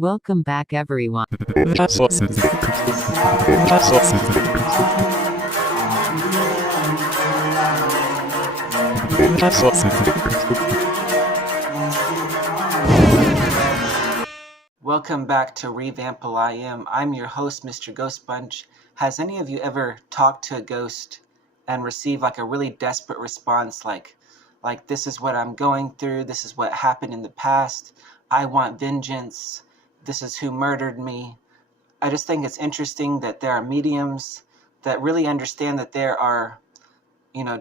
Welcome back, everyone. Welcome back to Wrevample IM. I'm your host, Mr. Ghost Bunch. Has any of you ever talked to a ghost and received like a really desperate response like this is what I'm going through, this is what happened in the past, I want vengeance, this is who murdered me? I just think it's interesting that there are mediums that really understand that there are,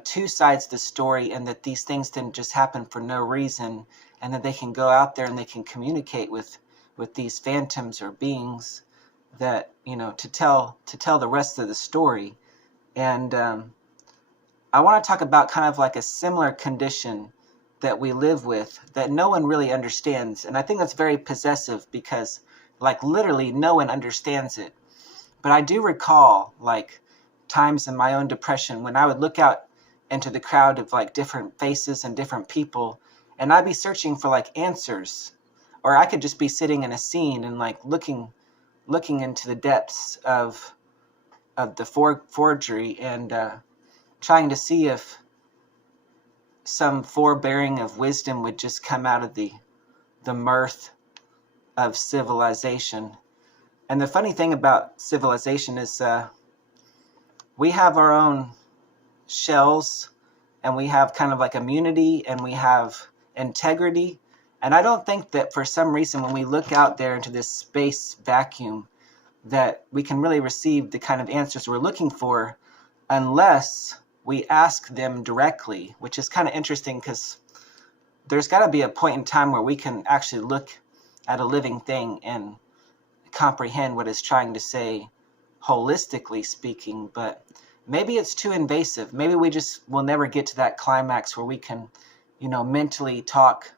two sides to the story, and that these things didn't just happen for no reason, and that they can go out there and they can communicate with these phantoms or beings that, to tell the rest of the story. And I want to talk about kind of like a similar condition that we live with that no one really understands. And I think that's very possessive because like literally no one understands it. But I do recall like times in my own depression when I would look out into the crowd of like different faces and different people, and I'd be searching for like answers. Or I could just be sitting in a scene and like looking into the depths of the forgery and trying to see if some forbearing of wisdom would just come out of the mirth of civilization. And the funny thing about civilization is we have our own shells, and we have kind of like immunity, and we have integrity. And I don't think that for some reason when we look out there into this space vacuum that we can really receive the kind of answers we're looking for unless we ask them directly, which is kind of interesting because there's got to be a point in time where we can actually look at a living thing and comprehend what it's trying to say, holistically speaking. But maybe it's too invasive. Maybe we just will never get to that climax where we can, mentally talk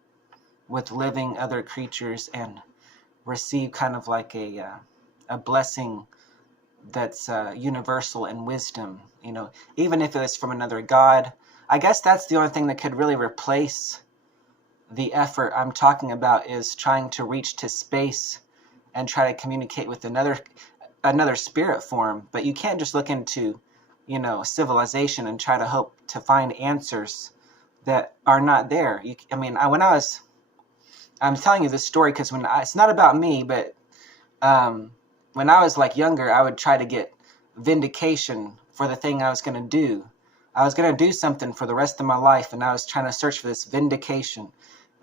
with living other creatures and receive kind of like a blessing that's universal in wisdom, even if it was from another god. I guess that's the only thing that could really replace the effort I'm talking about, is trying to reach to space and try to communicate with another spirit form. But you can't just look into, civilization and try to hope to find answers that are not there. I'm telling you this story because it's not about me, but when I was like younger, I would try to get vindication for the thing I was going to do. I was going to do something for the rest of my life, and I was trying to search for this vindication.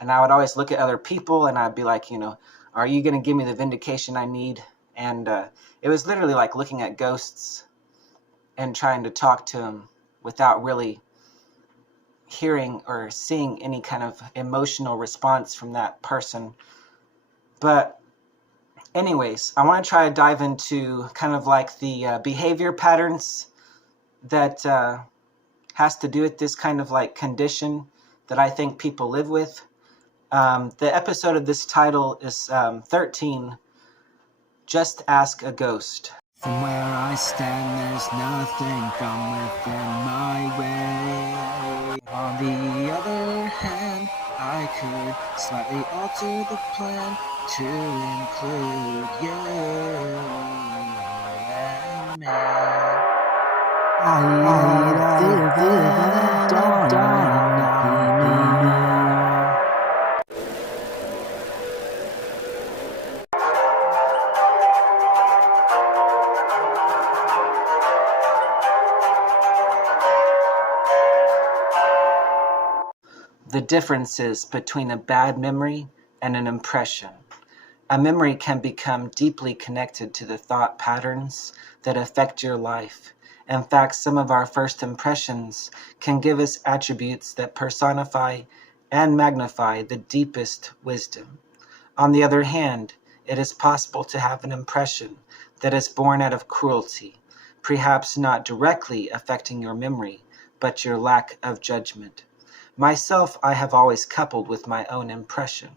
And I would always look at other people, and I'd be like, are you going to give me the vindication I need? And it was literally like looking at ghosts and trying to talk to them without really hearing or seeing any kind of emotional response from that person. But anyways, I want to try to dive into kind of like the behavior patterns that has to do with this kind of like condition that I think people live with. The episode of this title is 13, Just Ask a Ghost. From where I stand, there's nothing from within my way. On the other hand, I could slightly alter the plan to include you and me. I feel The differences between a bad memory and an impression. A memory can become deeply connected to the thought patterns that affect your life. In fact, some of our first impressions can give us attributes that personify and magnify the deepest wisdom. On the other hand, it is possible to have an impression that is born out of cruelty, perhaps not directly affecting your memory, but your lack of judgment. Myself, I have always coupled with my own impression.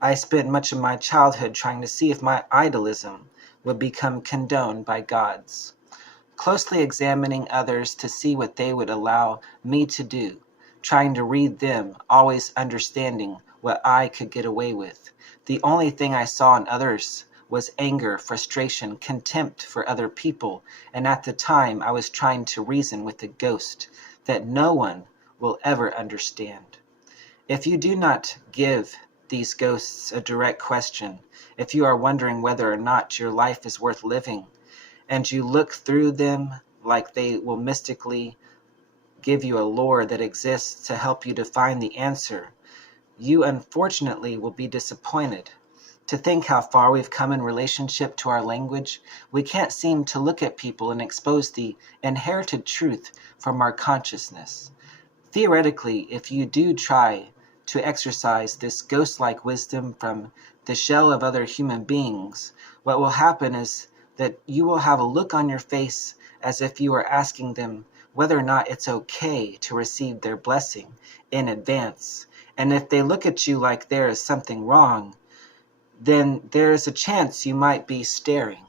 I spent much of my childhood trying to see if my idolism would become condoned by gods, closely examining others to see what they would allow me to do, trying to read them, always understanding what I could get away with. The only thing I saw in others was anger, frustration, contempt for other people, and at the time I was trying to reason with a ghost that no one will ever understand. If you do not give these ghosts a direct question, if you are wondering whether or not your life is worth living, and you look through them like they will mystically give you a lore that exists to help you to find the answer, you unfortunately will be disappointed. To think how far we've come in relationship to our language, we can't seem to look at people and expose the inherited truth from our consciousness. Theoretically, if you do try to exercise this ghost-like wisdom from the shell of other human beings, what will happen is that you will have a look on your face as if you are asking them whether or not it's okay to receive their blessing in advance. And if they look at you like there is something wrong, then there is a chance you might be staring